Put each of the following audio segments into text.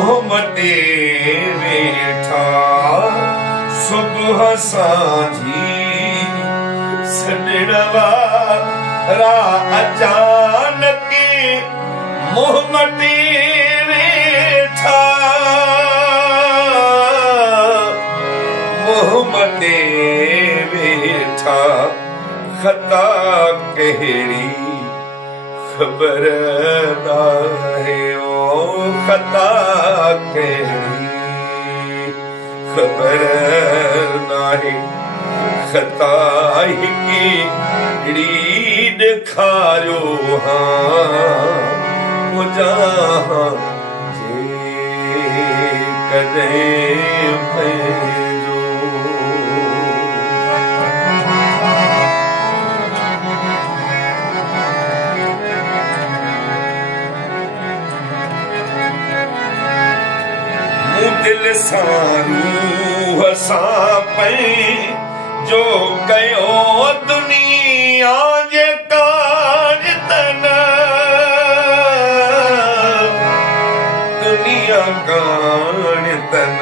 मोहम्मदे वेठा सुबह सांझी सड़वा रा अचानक मोहम्मदे वेठा मोहम्मदे वेठा खता कहिड़ी खबर नाहे ओ खता कहिड़ी खबर नाहे खता हिकिड़ी ॾेखारियो मुंहिंजा जे कॾहिं पंहिंजो दिल सां रूह सां पंहिंजो कयो दुनिया जे कारितन दुनिया कारितन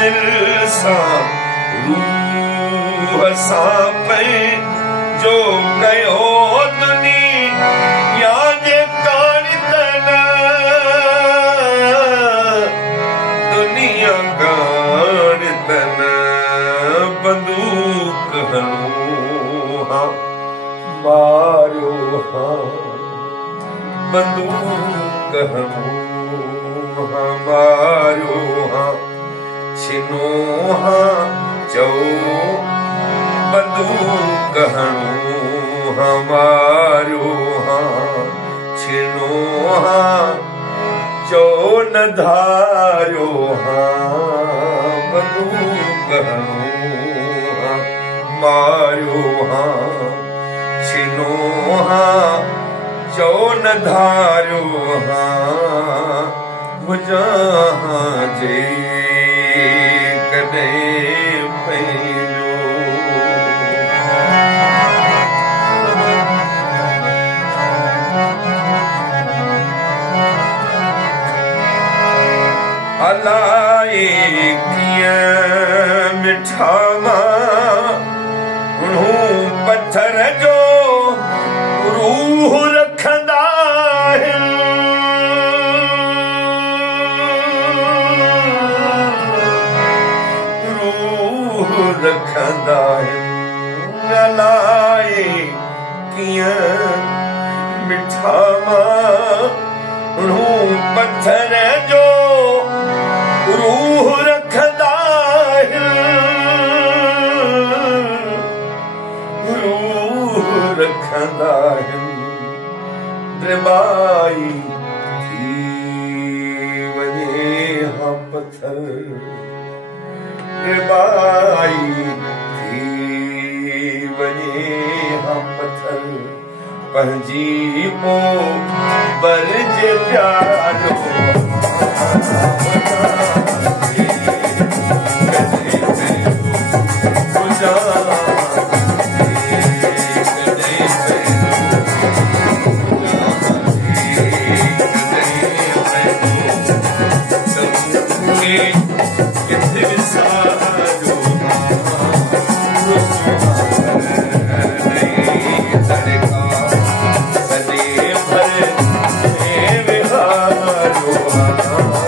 दिल सां रूह सां पंहिंजो कयो दुनिया जे कारितन दुनिया कारितन बंदूक हणो हाँ मारियो हाँ बंदूक हणो हाँ मारियो हाँ छिनो हाँ चओ बंदूक हणो हाँ मारियो हाँ छिनो हाँ चो न धारियो हाँ बंदूक हणो हाँ मारियो हाँ छिनो हाँ चो न धारियो हाँ मुंहिंजा जे कॾहिं पंहिंजो अलाए कीअं मिठा माण्हू पत्थर जो रूह रखंदा आहिनि रूह रखंदा आहिनि अलाए कीअं मिठा माण्हू पत्थर जो रूह रखंदा रूह रखंदा द्रबाई थी वञे हा पत्थर द्रबाई थी वञे हा पत्थर पंहिंजी मोहब्बत जे प्यारो Oh